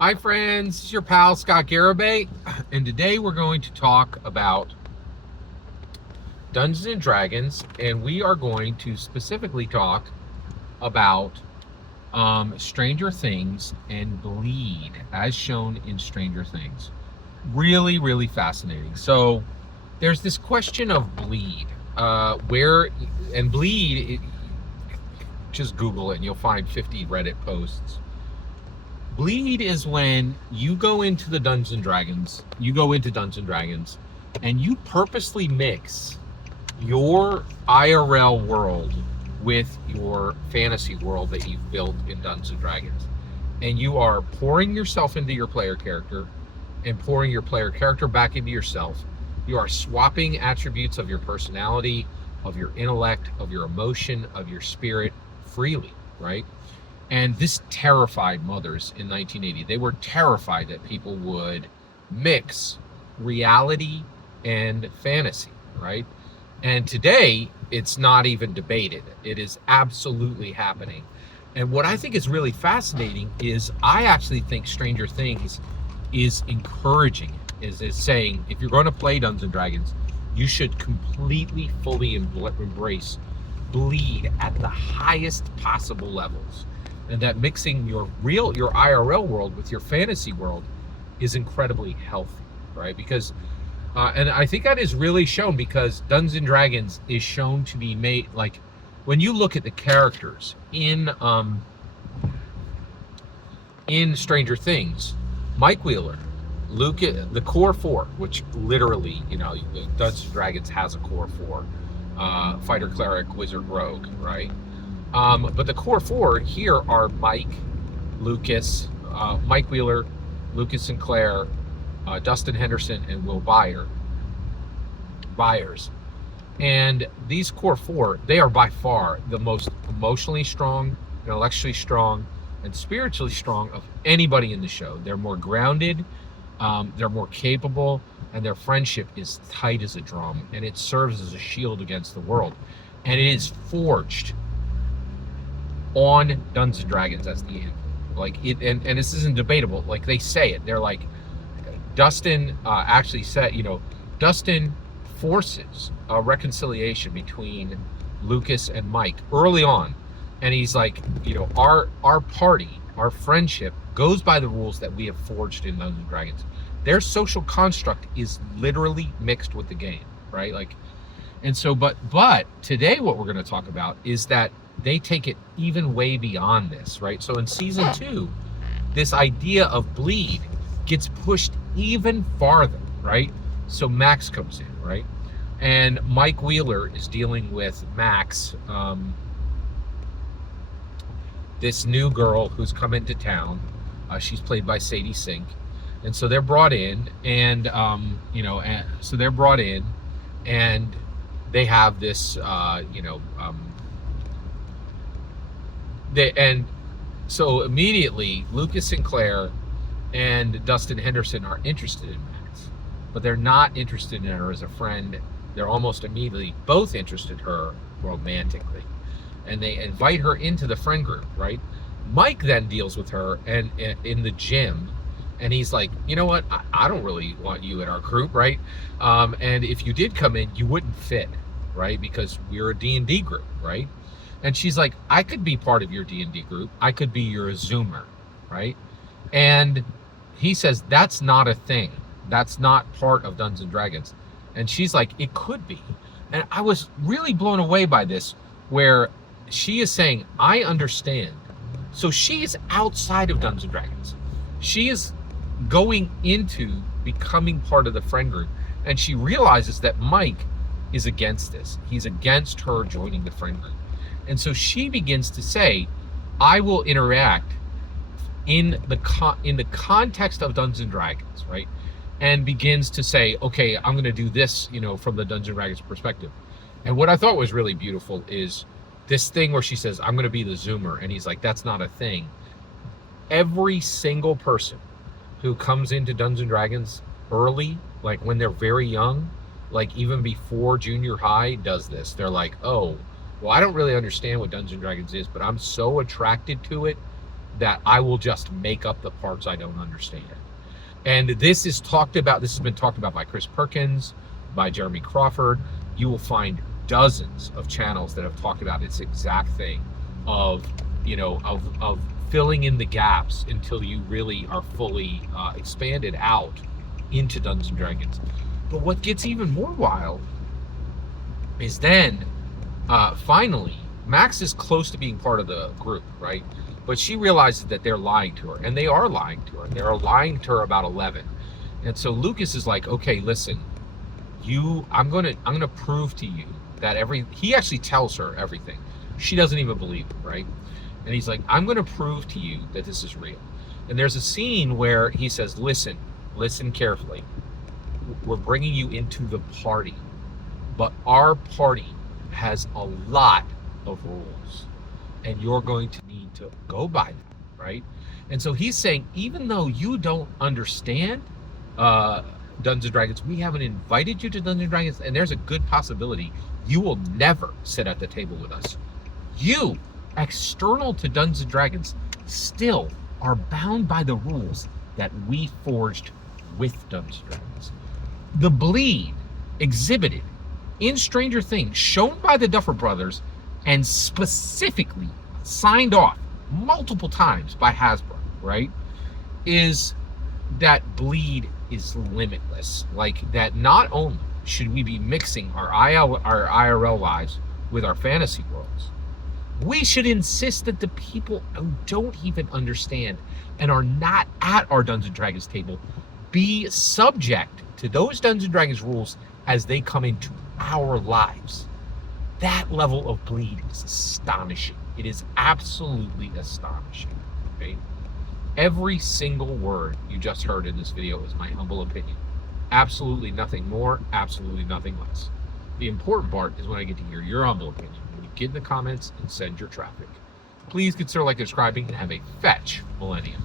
Hi friends, this is your pal Scott Garibay, and today we're going to talk about Dungeons and Dragons, and we are going to specifically talk about Stranger Things and Bleed, as shown in Stranger Things. Really, really fascinating. So, there's this question of Bleed, where and Bleed. Just Google it, and you'll find 50 Reddit posts. Bleed is when you go into Dungeons and Dragons, and you purposely mix your IRL world with your fantasy world that you've built in Dungeons and Dragons. And you are pouring yourself into your player character and pouring your player character back into yourself. You are swapping attributes of your personality, of your intellect, of your emotion, of your spirit freely, right? And this terrified mothers in 1980. They were terrified that people would mix reality and fantasy, right? And today, it's not even debated. It is absolutely happening. And what I think is really fascinating is I actually think Stranger Things is encouraging it, is saying, if you're going to play Dungeons and Dragons, you should completely, fully embrace Bleed at the highest possible levels. And that mixing your IRL world with your fantasy world is incredibly healthy, right? Because and I think that is really shown because Dungeons and Dragons is shown to be made, like, when you look at the characters in Stranger Things, Mike Wheeler, Luke, the core four, which literally, Dungeons and Dragons has a core four, fighter, cleric, wizard, rogue, right? But the core four here are Mike Wheeler, Lucas Sinclair, Dustin Henderson, and Will Byers. And these core four, they are by far the most emotionally strong, intellectually strong, and spiritually strong of anybody in the show. They're more grounded, they're more capable, and their friendship is tight as a drum, and it serves as a shield against the world. And it is forged on Dungeons and Dragons as the end. Like it, and this isn't debatable. Like, they say it. They're like, Dustin actually said, Dustin forces a reconciliation between Lucas and Mike early on, and he's like, our party, our friendship goes by the rules that we have forged in Dungeons and Dragons. Their social construct is literally mixed with the game, right? Like, and so, but today what we're going to talk about is that they take it even way beyond this, right? So in season 2, this idea of Bleed gets pushed even farther, right? So Max comes in, right? And Mike Wheeler is dealing with Max, this new girl who's come into town. She's played by Sadie Sink. And so they're brought in, and and they have this, so immediately Lucas Sinclair and Dustin Henderson are interested in Max, but they're not interested in her as a friend. They're almost immediately both interested in her romantically, and they invite her into the friend group, right? Mike then deals with her and in the gym, and he's like, you know what? I don't really want you in our group, right? And if you did come in, you wouldn't fit, right? Because we're a D&D group, right? And she's like, I could be part of your D&D group. I could be your Zoomer, right? And he says, that's not a thing. That's not part of Dungeons and Dragons. And she's like, it could be. And I was really blown away by this, where she is saying, I understand. So she is outside of Dungeons and Dragons. She is going into becoming part of the friend group. And she realizes that Mike is against this. He's against her joining the friend group. And so she begins to say, I will interact in the context of Dungeons and Dragons, right? And begins to say, okay, I'm going to do this, from the Dungeons and Dragons perspective. And what I thought was really beautiful is this thing where she says, I'm going to be the Zoomer. And he's like, that's not a thing. Every single person who comes into Dungeons and Dragons early, like when they're very young, like even before junior high, does this. They're like, oh, well, I don't really understand what Dungeons and Dragons is, but I'm so attracted to it that I will just make up the parts I don't understand. And this is talked about, this has been talked about by Chris Perkins, by Jeremy Crawford. You will find dozens of channels that have talked about this exact thing of, of filling in the gaps until you really are fully expanded out into Dungeons and Dragons. But what gets even more wild is then finally Max is close to being part of the group, right? But she realizes that they're lying to her, and they are lying to her. They're lying to her about 11. And so Lucas is like, okay, listen, I'm gonna prove to you that he actually tells her everything. She doesn't even believe it, right? And he's like, I'm gonna prove to you that this is real. And there's a scene where he says, listen carefully. We're bringing you into the party, but our party has a lot of rules, and you're going to need to go by them, right? And so he's saying, even though you don't understand Dungeons and Dragons, we haven't invited you to Dungeons and Dragons, and there's a good possibility you will never sit at the table with us. You, external to Dungeons and Dragons, still are bound by the rules that we forged with Dungeons and Dragons. The bleed exhibited in Stranger Things, shown by the Duffer Brothers, and specifically signed off multiple times by Hasbro, right, is that bleed is limitless. Like, that not only should we be mixing our IRL lives with our fantasy worlds, we should insist that the people who don't even understand and are not at our Dungeons and Dragons table be subject to those Dungeons and Dragons rules as they come into our lives. That level of bleed is astonishing. It is absolutely astonishing. Okay? Every single word you just heard in this video is my humble opinion. Absolutely nothing more, absolutely nothing less. The important part is when I get to hear your humble opinion. When you get in the comments and send your traffic. Please consider liking and subscribing, and have a fetch millennium.